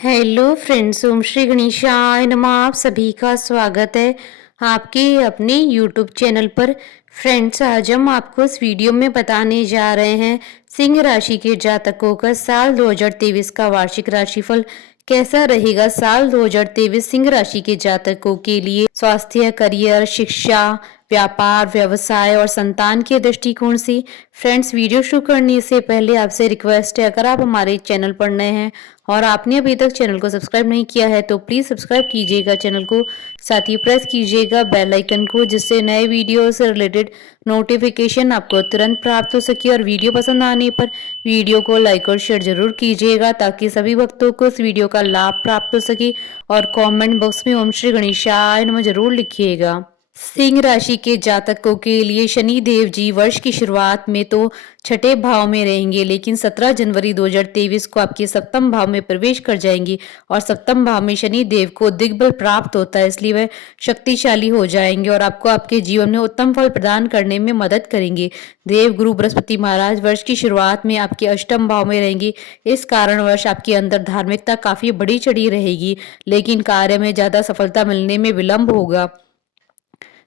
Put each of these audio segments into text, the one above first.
Hello friends, ओम श्री गणेशाय नमः। आप सभी का स्वागत है आपके अपने यूट्यूब चैनल पर। फ्रेंड्स, आज हम आपको इस वीडियो में बताने जा रहे हैं सिंह राशि के जातकों का साल 2023 का वार्षिक राशिफल कैसा रहेगा। साल 2023 सिंह राशि के जातकों के लिए स्वास्थ्य, करियर, शिक्षा, व्यापार, व्यवसाय और संतान के दृष्टिकोण से। फ्रेंड्स, वीडियो शुरू करने से पहले आपसे रिक्वेस्ट है, अगर आप हमारे चैनल पर नए हैं और आपने अभी तक चैनल को सब्सक्राइब नहीं किया है तो प्लीज़ सब्सक्राइब कीजिएगा चैनल को, साथ ही प्रेस कीजिएगा बेल आइकन को, जिससे नए वीडियो से रिलेटेड नोटिफिकेशन आपको तुरंत प्राप्त हो सके। और वीडियो पसंद आने पर वीडियो को लाइक और शेयर जरूर कीजिएगा ताकि सभी भक्तों को इस वीडियो का लाभ प्राप्त हो सके। और कमेंट बॉक्स में ओम श्री गणेशाय नमः जरूर लिखिएगा। सिंह राशि के जातकों के लिए शनि देव जी वर्ष की शुरुआत में तो छठे भाव में रहेंगे, लेकिन 17 जनवरी 2023 को आपके सप्तम भाव में प्रवेश कर जाएंगे। और सप्तम भाव में शनि देव को दिग्बल प्राप्त होता है, इसलिए वह शक्तिशाली हो जाएंगे और आपको आपके जीवन में उत्तम फल प्रदान करने में मदद करेंगे। देव गुरु बृहस्पति महाराज वर्ष की शुरुआत में आपके अष्टम भाव में रहेंगे। इस कारणवश आपके अंदर धार्मिकता काफी बढ़ी चढ़ी रहेगी, लेकिन कार्य में ज्यादा सफलता मिलने में विलंब होगा।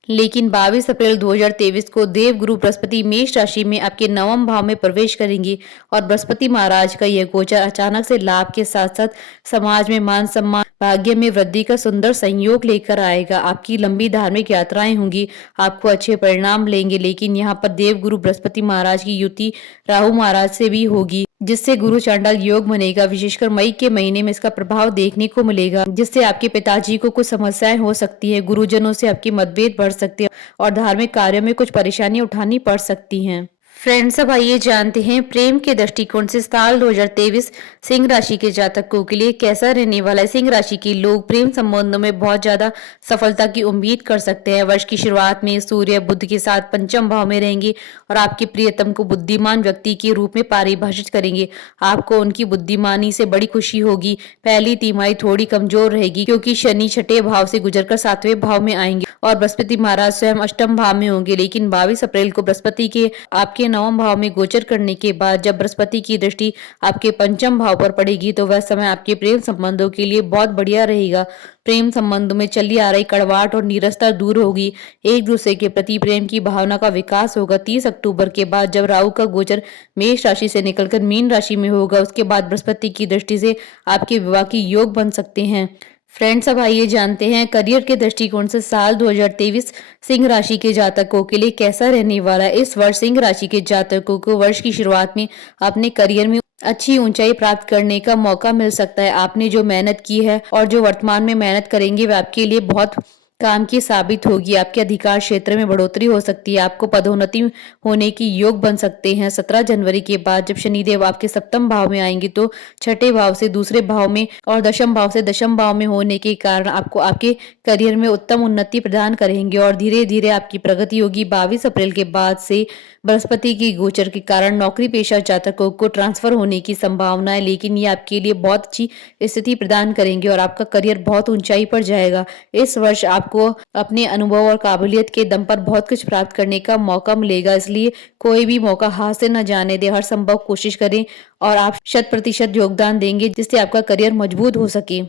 लेकिन 22 अप्रैल 2023 को देव गुरु बृहस्पति मेष राशि में आपके नवम भाव में प्रवेश करेंगे। और बृहस्पति महाराज का यह गोचर अचानक से लाभ के साथ साथ समाज में मान सम्मान, भाग्य में वृद्धि का सुंदर संयोग लेकर आएगा। आपकी लंबी धार्मिक यात्राएं होंगी, आपको अच्छे परिणाम लेंगे, लेकिन यहाँ पर देव गुरु बृहस्पति महाराज की युति राहु महाराज से भी होगी, जिससे गुरु चांडाल योग बनेगा। विशेषकर मई के महीने में इसका प्रभाव देखने को मिलेगा, जिससे आपके पिताजी को कुछ समस्याएं हो सकती है, गुरुजनों से आपकी मतभेद बढ़ सकते हैं और धार्मिक कार्यों में कुछ परेशानियां उठानी पड़ सकती हैं। फ्रेंड्स, अब आइए जानते हैं प्रेम के दृष्टिकोण से साल 2023 सिंह राशि के जातकों के लिए कैसा रहने वाला है। सिंह राशि के लोग प्रेम संबंधों में बहुत ज्यादा सफलता की उम्मीद कर सकते हैं। वर्ष की शुरुआत में सूर्य बुध के साथ पंचम भाव में रहेंगे और आपके प्रियतम को बुद्धिमान व्यक्ति के रूप में परिभाषित करेंगे। आपको उनकी बुद्धिमानी से बड़ी खुशी होगी। पहली तिमाही थोड़ी कमजोर रहेगी क्योंकि शनि छठे भाव से गुजरकर सातवें भाव में आएंगे और बृहस्पति महाराज स्वयं अष्टम भाव में होंगे। लेकिन 22 अप्रैल को बृहस्पति के आपके नवम भाव में गोचर करने के बाद जब बृहस्पति की दृष्टि आपके पंचम भाव पर पड़ेगी तो वह समय आपके प्रेम संबंधों के लिए बहुत बढ़िया रहेगा। प्रेम संबंधों में चली आ रही कड़वाहट और नीरसता दूर होगी। एक दूसरे के प्रति प्रेम की भावना का विकास होगा। 30 अक्टूबर के बाद जब राहु का गोचर मेष राशि से निकलकर मीन राशि में होगा, उसके बाद बृहस्पति की दृष्टि से आपके विवाह की योग बन सकते हैं। फ्रेंड्स, अब आइए जानते हैं करियर के दृष्टिकोण से साल 2023 सिंह राशि के जातकों के लिए कैसा रहने वाला है। इस वर्ष सिंह राशि के जातकों को वर्ष की शुरुआत में अपने करियर में अच्छी ऊंचाई प्राप्त करने का मौका मिल सकता है। आपने जो मेहनत की है और जो वर्तमान में मेहनत करेंगे वह आपके लिए बहुत काम की साबित होगी। आपके अधिकार क्षेत्र में बढ़ोतरी हो सकती है। आपको पदोन्नति होने की योग बन सकते हैं। 17 जनवरी के बाद जब शनिदेव आपके सप्तम भाव में आएंगे तो छठे भाव से दूसरे भाव में और दशम भाव से दशम भाव में होने के कारण आपको आपके करियर में उत्तम उन्नति प्रदान करेंगे और धीरे धीरे आपकी प्रगति होगी। 22 अप्रैल के बाद से बृहस्पति की गोचर के कारण नौकरी पेशा जातकों को ट्रांसफर होने की संभावना है, लेकिन ये आपके लिए बहुत अच्छी स्थिति प्रदान करेंगे और आपका करियर बहुत ऊंचाई पर जाएगा। इस वर्ष आपको अपने अनुभव और काबिलियत के दम पर बहुत कुछ प्राप्त करने का मौका मिलेगा, इसलिए कोई भी मौका हाथ से न जाने दे। हर संभव कोशिश करें और आप 100% योगदान देंगे जिससे आपका करियर मजबूत हो सके।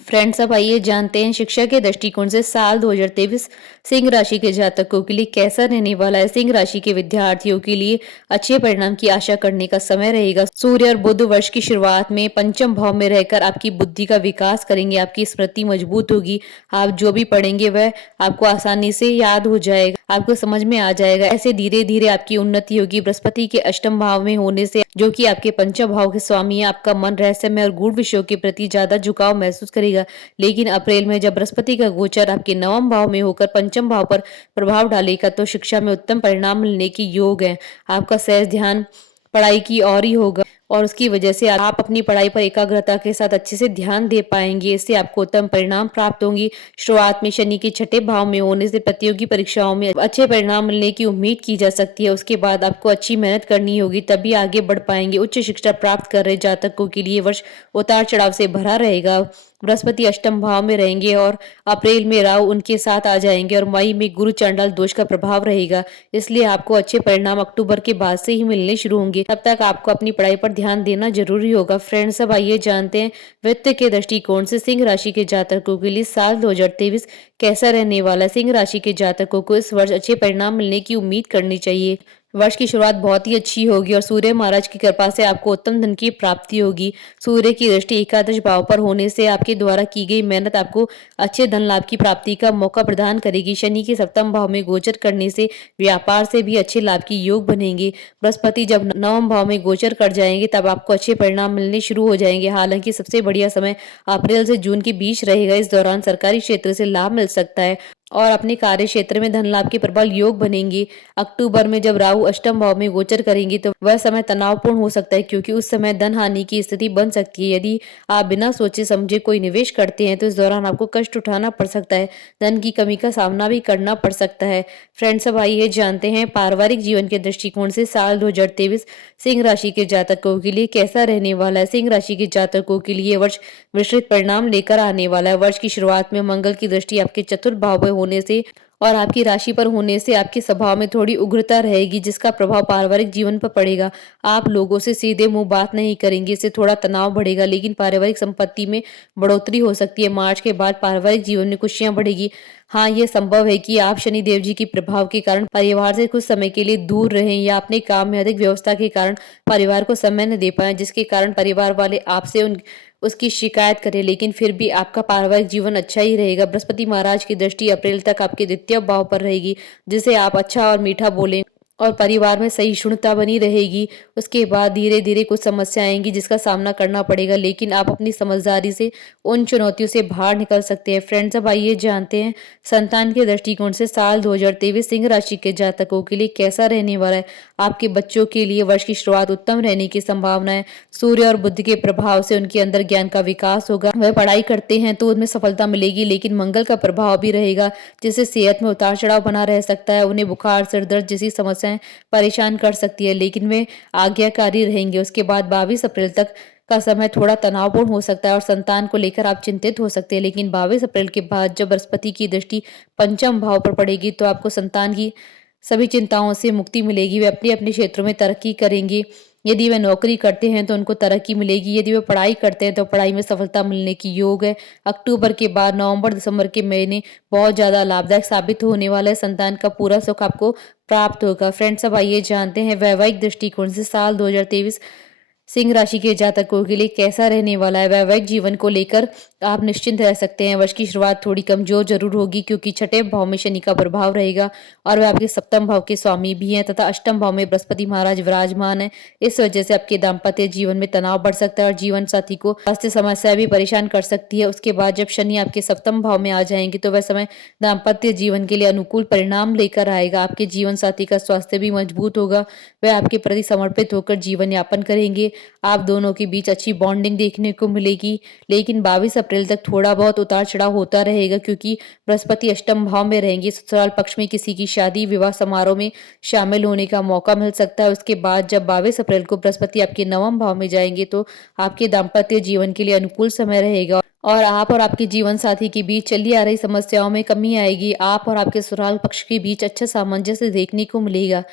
फ्रेंड्स, अब आइए जानते हैं शिक्षा के दृष्टिकोण से साल 2023 सिंह राशि के जातकों के लिए कैसा रहने वाला है। सिंह राशि के विद्यार्थियों के लिए अच्छे परिणाम की आशा करने का समय रहेगा। सूर्य और बुध वर्ष की शुरुआत में पंचम भाव में रहकर आपकी बुद्धि का विकास करेंगे। आपकी स्मृति मजबूत होगी। आप जो भी पढ़ेंगे वह आपको आसानी से याद हो जाएगा, आपको समझ में आ जाएगा। ऐसे धीरे धीरे आपकी उन्नति होगी। बृहस्पति के अष्टम भाव में होने से, जो कि आपके पंचम भाव के स्वामी है, आपका मन रहस्यमय और गूढ़ विषयों के प्रति ज्यादा झुकाव महसूस करेगा। लेकिन अप्रैल में जब बृहस्पति का गोचर आपके नवम भाव में होकर पंचम भाव पर प्रभाव डालेगा तो शिक्षा में उत्तम परिणाम मिलने की योग है। आपका सहज ध्यान पढ़ाई की ओर ही होगा और उसकी वजह से आप अपनी पढ़ाई पर एकाग्रता के साथ अच्छे से ध्यान दे पाएंगे। इससे आपको उत्तम परिणाम प्राप्त होंगी। शुरुआत में शनि के छठे भाव में होने से प्रतियोगी परीक्षाओं में अच्छे परिणाम मिलने की उम्मीद की जा सकती है। उसके बाद आपको अच्छी मेहनत करनी होगी, तभी आगे बढ़ पाएंगे। उच्च शिक्षा प्राप्त कर रहे जातकों के लिए वर्ष उतार चढ़ाव से भरा रहेगा। बृहस्पति अष्टम भाव में रहेंगे और अप्रैल में राहु उनके साथ आ जाएंगे और मई में गुरु चांडाल दोष का प्रभाव रहेगा। इसलिए आपको अच्छे परिणाम अक्टूबर के बाद से ही मिलने शुरू होंगे। तब तक आपको अपनी पढ़ाई पर ध्यान देना जरूरी होगा। फ्रेंड्स, अब आइए जानते हैं वित्त के दृष्टिकोण से सिंह राशि के जातकों के लिए साल 2023 कैसा रहने वाला है। सिंह राशि के जातकों को इस वर्ष अच्छे परिणाम मिलने की उम्मीद करनी चाहिए। वर्ष की शुरुआत बहुत ही अच्छी होगी और सूर्य महाराज की कृपा से आपको उत्तम धन की प्राप्ति होगी। सूर्य की दृष्टि एकादश भाव पर होने से आपके द्वारा की गई मेहनत आपको अच्छे धन लाभ की प्राप्ति का मौका प्रदान करेगी। शनि के सप्तम भाव में गोचर करने से व्यापार से भी अच्छे लाभ की योग बनेंगे। बृहस्पति जब नवम भाव में गोचर कर जाएंगे तब आपको अच्छे परिणाम मिलने शुरू हो जाएंगे। हालांकि सबसे बढ़िया समय अप्रैल से जून के बीच रहेगा। इस दौरान सरकारी क्षेत्र से लाभ मिल सकता है और अपने कार्य क्षेत्र में धन लाभ के प्रबल योग बनेंगे। अक्टूबर में जब राहु अष्टम भाव में गोचर करेंगे तो वह समय तनावपूर्ण हो सकता है, क्योंकि उस समय धन हानि की स्थिति बन सकती है। यदि आप बिना सोचे समझे कोई निवेश करते हैं तो इस दौरान आपको कष्ट उठाना पड़ सकता है, धन की कमी का सामना भी करना पड़ सकता है। फ्रेंड्स, अब आइए जानते हैं पारिवारिक जीवन के दृष्टिकोण से साल 2023 सिंह राशि के जातकों के लिए कैसा रहने वाला है। सिंह राशि के जातकों के लिए वर्ष विस्तृत परिणाम लेकर आने वाला है। वर्ष की शुरुआत में मंगल की दृष्टि आपके चतुर्थ भाव में होने से और आपकी राशि पर होने से आपके स्वभाव में थोड़ी उग्रता रहेगी, जिसका प्रभाव पारिवारिक जीवन पर पड़ेगा। आप लोगों से सीधे मुंह बात नहीं करेंगे, इससे थोड़ा तनाव बढ़ेगा, लेकिन पारिवारिक संपत्ति में बढ़ोतरी हो सकती है। मार्च के बाद पारिवारिक जीवन में खुशियां बढ़ेगी। हाँ, ये संभव है कि आप शनि देव जी के प्रभाव के कारण परिवार से कुछ समय के लिए दूर रहें या अपने काम में अधिक व्यवस्था के कारण परिवार को समय न दे पाए, जिसके कारण परिवार वाले आपसे उसकी शिकायत करें। लेकिन फिर भी आपका पारिवारिक जीवन अच्छा ही रहेगा। बृहस्पति महाराज की दृष्टि अप्रैल तक आपके द्वितीय भाव पर रहेगी, जिसे आप अच्छा और मीठा बोलें और परिवार में सहिष्णुता बनी रहेगी। उसके बाद धीरे धीरे कुछ समस्या आएंगी जिसका सामना करना पड़ेगा, लेकिन आप अपनी समझदारी से उन चुनौतियों से बाहर निकल सकते हैं। फ्रेंड्स, अब आइए जानते हैं संतान के दृष्टिकोण से साल 2023 सिंह राशि के जातकों के लिए कैसा रहने वाला है। आपके बच्चों के लिए वर्ष की शुरुआत उत्तम रहने की संभावना है। सूर्य और बुध के प्रभाव से उनके अंदर ज्ञान का विकास होगा। वह पढ़ाई करते हैं तो उनमें सफलता मिलेगी, लेकिन मंगल का प्रभाव भी रहेगा, जिससे सेहत में उतार चढ़ाव बना रह सकता है। उन्हें बुखार, सिर दर्द जैसी समस्याएं परेशान कर सकती है, लेकिन वे आज्ञाकारी रहेंगे। उसके बाद 22 अप्रैल तक का समय थोड़ा तनावपूर्ण हो सकता है और संतान को लेकर आप चिंतित हो सकते हैं, लेकिन 22 अप्रैल के बाद जब बृहस्पति की दृष्टि पंचम भाव पर पड़ेगी तो आपको संतान की सभी चिंताओं से मुक्ति मिलेगी। वे अपने अपने क्षेत्रों में तरक्की करेंगे। यदि वे नौकरी करते हैं तो उनको तरक्की मिलेगी। यदि वे पढ़ाई करते हैं तो पढ़ाई में सफलता मिलने की योग है। अक्टूबर के बाद नवंबर दिसंबर के महीने बहुत ज़्यादा लाभदायक साबित होने वाला है। संतान का पूरा सुख आपको प्राप्त होगा। फ्रेंड्स, अब आइए जानते हैं वैवाहिक दृष्टिकोण से साल 2023 सिंह राशि के जातकों के लिए कैसा रहने वाला है। वैवाहिक जीवन को लेकर आप निश्चिंत रह सकते हैं। वर्ष की शुरुआत थोड़ी कमजोर जरूर होगी, क्योंकि छठे भाव में शनि का प्रभाव रहेगा और वह आपके सप्तम भाव के स्वामी भी हैं तथा अष्टम भाव में बृहस्पति महाराज विराजमान है। इस वजह से आपके दाम्पत्य जीवन में तनाव बढ़ सकता है और जीवन साथी को स्वास्थ्य समस्या भी परेशान कर सकती है। उसके बाद जब शनि आपके सप्तम भाव में आ जाएंगे तो वह समय दाम्पत्य जीवन के लिए अनुकूल परिणाम लेकर आएगा। आपके जीवन साथी का स्वास्थ्य भी मजबूत होगा। वह आपके प्रति समर्पित होकर जीवन यापन करेंगे। आप दोनों के बीच अच्छी बॉन्डिंग देखने को मिलेगी, लेकिन 22 अप्रैल तक थोड़ा बहुत उतार चढ़ाव होता रहेगा, क्योंकि बृहस्पति अष्टम भाव में रहेंगे। ससुराल पक्ष में किसी की शादी विवाह समारोह में शामिल होने का मौका मिल सकता है। उसके बाद जब 22 अप्रैल को बृहस्पति आपके नवम भाव में जाएंगे तो आपके दाम्पत्य जीवन के लिए अनुकूल समय रहेगा और आप और आपके जीवन साथी के बीच चली आ रही समस्याओं में कमी आएगी। आप और आपके ससुराल पक्ष के बीच अच्छा सामंजस्य देखने को मिलेगा।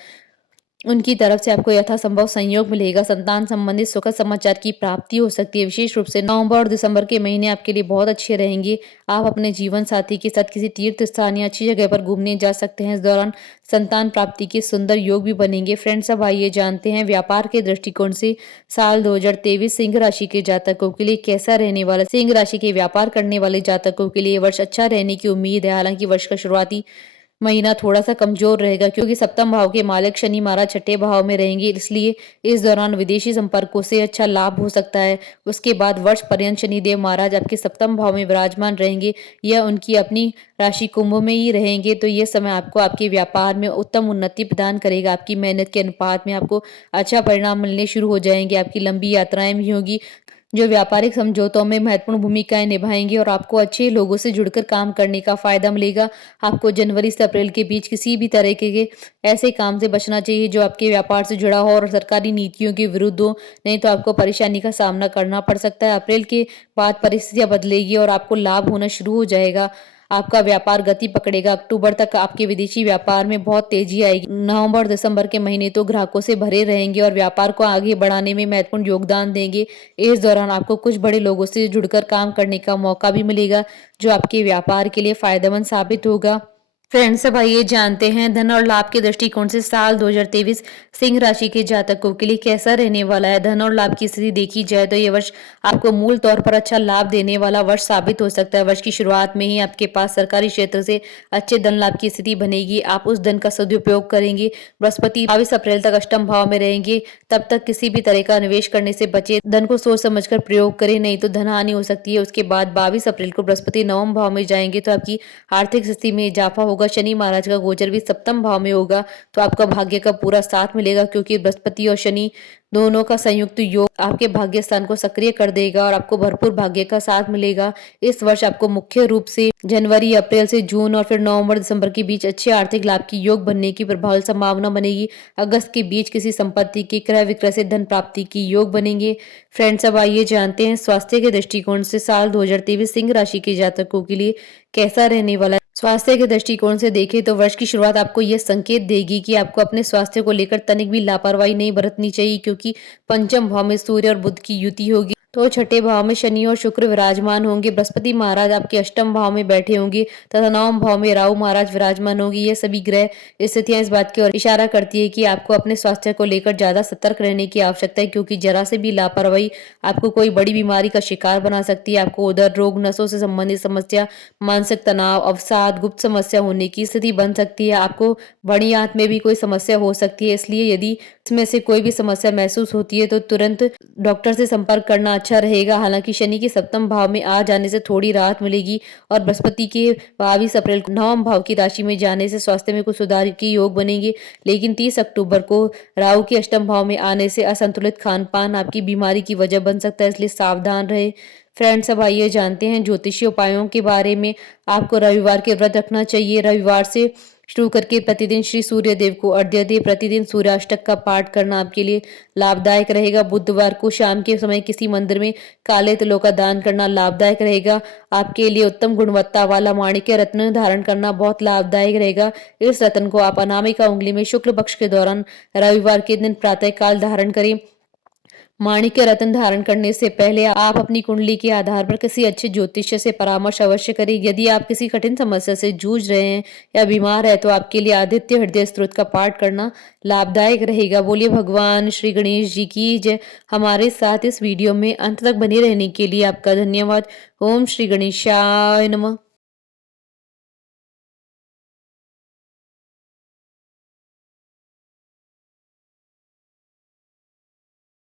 उनकी तरफ से आपको यथासंभव सहयोग मिलेगा। संतान संबंधित सुखद समाचार की प्राप्ति हो सकती है। विशेष रूप से नवंबर और दिसंबर के महीने आपके लिए बहुत अच्छे रहेंगे। आप अपने जीवन साथी के साथ किसी तीर्थ स्थान या अच्छी जगह पर घूमने जा सकते हैं। इस दौरान संतान प्राप्ति के सुंदर योग भी बनेंगे। फ्रेंड्स, अब आइए जानते हैं व्यापार के दृष्टिकोण से साल 2023 सिंह राशि के जातकों के लिए कैसा रहने वाला। सिंह राशि के व्यापार करने वाले जातकों के लिए वर्ष अच्छा रहने की उम्मीद है। हालांकि वर्ष का शुरुआती महीना थोड़ा सा कमजोर रहेगा, क्योंकि सप्तम भाव के मालिक शनि महाराज छठे भाव में रहेंगे, इसलिए इस दौरान विदेशी संपर्कों से अच्छा लाभ हो सकता है। उसके बाद वर्ष पर्यंत शनिदेव महाराज आपके सप्तम भाव में विराजमान रहेंगे या उनकी अपनी राशि कुंभ में ही रहेंगे, तो ये समय आपको आपके व्यापार में उत्तम उन्नति प्रदान करेगा। आपकी मेहनत के अनुपात में आपको अच्छा परिणाम मिलने शुरू हो जाएंगे। आपकी लंबी यात्राएं भी होगी जो व्यापारिक समझौतों में महत्वपूर्ण भूमिकाएं निभाएंगी और आपको अच्छे लोगों से जुड़कर काम करने का फायदा मिलेगा। आपको जनवरी से अप्रैल के बीच किसी भी तरह के ऐसे काम से बचना चाहिए जो आपके व्यापार से जुड़ा हो और सरकारी नीतियों के विरुद्ध हो, नहीं तो आपको परेशानी का सामना करना पड़ सकता है। अप्रैल के बाद परिस्थितियां बदलेगी और आपको लाभ होना शुरू हो जाएगा। आपका व्यापार गति पकड़ेगा। अक्टूबर तक आपके विदेशी व्यापार में बहुत तेजी आएगी। नवंबर और दिसंबर के महीने तो ग्राहकों से भरे रहेंगे और व्यापार को आगे बढ़ाने में महत्वपूर्ण योगदान देंगे। इस दौरान आपको कुछ बड़े लोगों से जुड़कर काम करने का मौका भी मिलेगा, जो आपके व्यापार के लिए फायदेमंद साबित होगा। फ्रेंड्स, अब आइए जानते हैं धन और लाभ के दृष्टिकोण से साल 2023 सिंह राशि के जातकों के लिए कैसा रहने वाला है। धन और लाभ की स्थिति देखी जाए तो ये वर्ष आपको मूल तौर पर अच्छा लाभ देने वाला वर्ष साबित हो सकता है। वर्ष की शुरुआत में ही आपके पास सरकारी क्षेत्र से अच्छे धन लाभ की स्थिति बनेगी। आप उस धन का सदुपयोग करेंगे। बृहस्पति 22 अप्रैल तक अष्टम भाव में रहेंगे। तब तक किसी भी तरह का निवेश करने से बचे। धन को सोच समझकर प्रयोग करें, नहीं तो धन हानि हो सकती है। उसके बाद 22 अप्रैल को बृहस्पति नवम भाव में जाएंगे तो आपकी आर्थिक स्थिति में इजाफा होगा। शनि महाराज का गोचर भी सप्तम भाव में होगा तो आपका भाग्य का पूरा साथ मिलेगा, क्योंकि बृहस्पति और शनि दोनों का संयुक्त योग आपके भाग्य स्थान को सक्रिय कर देगा और आपको भरपूर भाग्य का साथ मिलेगा। इस वर्ष आपको मुख्य रूप से जनवरी, अप्रैल से जून और फिर नवंबर, दिसंबर के बीच अच्छे आर्थिक लाभ की योग बनने की प्रबल संभावना बनेगी। अगस्त के बीच किसी संपत्ति के क्रय विक्रय से धन प्राप्ति की योग बनेंगे। फ्रेंड्स, अब आइए जानते हैं स्वास्थ्य के दृष्टिकोण से साल 2023 सिंह राशि के जातकों के लिए कैसा रहने वाला है। स्वास्थ्य के दृष्टिकोण से देखें तो वर्ष की शुरुआत आपको यह संकेत देगी कि आपको अपने स्वास्थ्य को लेकर तनिक भी लापरवाही नहीं बरतनी चाहिए, क्योंकि पंचम भाव में सूर्य और बुध की युति होगी तो छठे भाव में शनि और शुक्र विराजमान होंगे। बृहस्पति महाराज आपके अष्टम भाव में बैठे होंगे तथा नवम भाव में राहु महाराज विराजमान होंगे। ये सभी ग्रह स्थितियां इस बात की ओर इशारा करती है कि आपको अपने स्वास्थ्य को लेकर ज्यादा सतर्क रहने की आवश्यकता है, क्योंकि जरा से भी लापरवाही आपको कोई बड़ी बीमारी का शिकार बना सकती है। आपको उधर रोग, नसों से संबंधित समस्या, मानसिक तनाव, अवसाद, गुप्त समस्या होने की स्थिति बन सकती है। आपको बड़ी आंत में भी कोई समस्या हो सकती है। इसलिए यदि इसमें से कोई भी समस्या महसूस होती है तो तुरंत डॉक्टर से संपर्क करना अच्छा रहेगा। हालांकि शनि के सप्तम भाव में आ जाने से थोड़ी राहत मिलेगी और बृहस्पति के 22 अप्रैल को नवम भाव की राशि में जाने से स्वास्थ्य में कुछ सुधार की योग बनेंगे। लेकिन 30 अक्टूबर को राहु के अष्टम भाव में आने से असंतुलित खान पान आपकी बीमारी की वजह बन सकता है, इसलिए सावधान रहे। फ्रेंड्स, अब आइए जानते हैं ज्योतिषीय उपायों के बारे में। आपको रविवार के व्रत रखना चाहिए। रविवार से शुरू करके प्रतिदिन श्री सूर्य देव को अर्घ्य दें। प्रतिदिन सूर्याष्टक का पाठ करना आपके लिए लाभदायक रहेगा। बुधवार को शाम के समय किसी मंदिर में काले तिलों का दान करना लाभदायक रहेगा। आपके लिए उत्तम गुणवत्ता वाला माणिक्य रत्न धारण करना बहुत लाभदायक रहेगा। इस रत्न को आप अनामिका उंगली में शुक्ल पक्ष के दौरान रविवार के दिन प्रातः काल धारण करें। माणिक्य रत्न धारण करने से पहले आप अपनी कुंडली के आधार पर किसी अच्छे ज्योतिष से परामर्श अवश्य करें। यदि आप किसी कठिन समस्या से जूझ रहे हैं या बीमार है तो आपके लिए आदित्य हृदय स्तोत्र का पाठ करना लाभदायक रहेगा। बोलिए भगवान श्री गणेश जी की जय। हमारे साथ इस वीडियो में अंत तक बने रहने के लिए आपका धन्यवाद। ओम श्री गणेशाय नमः।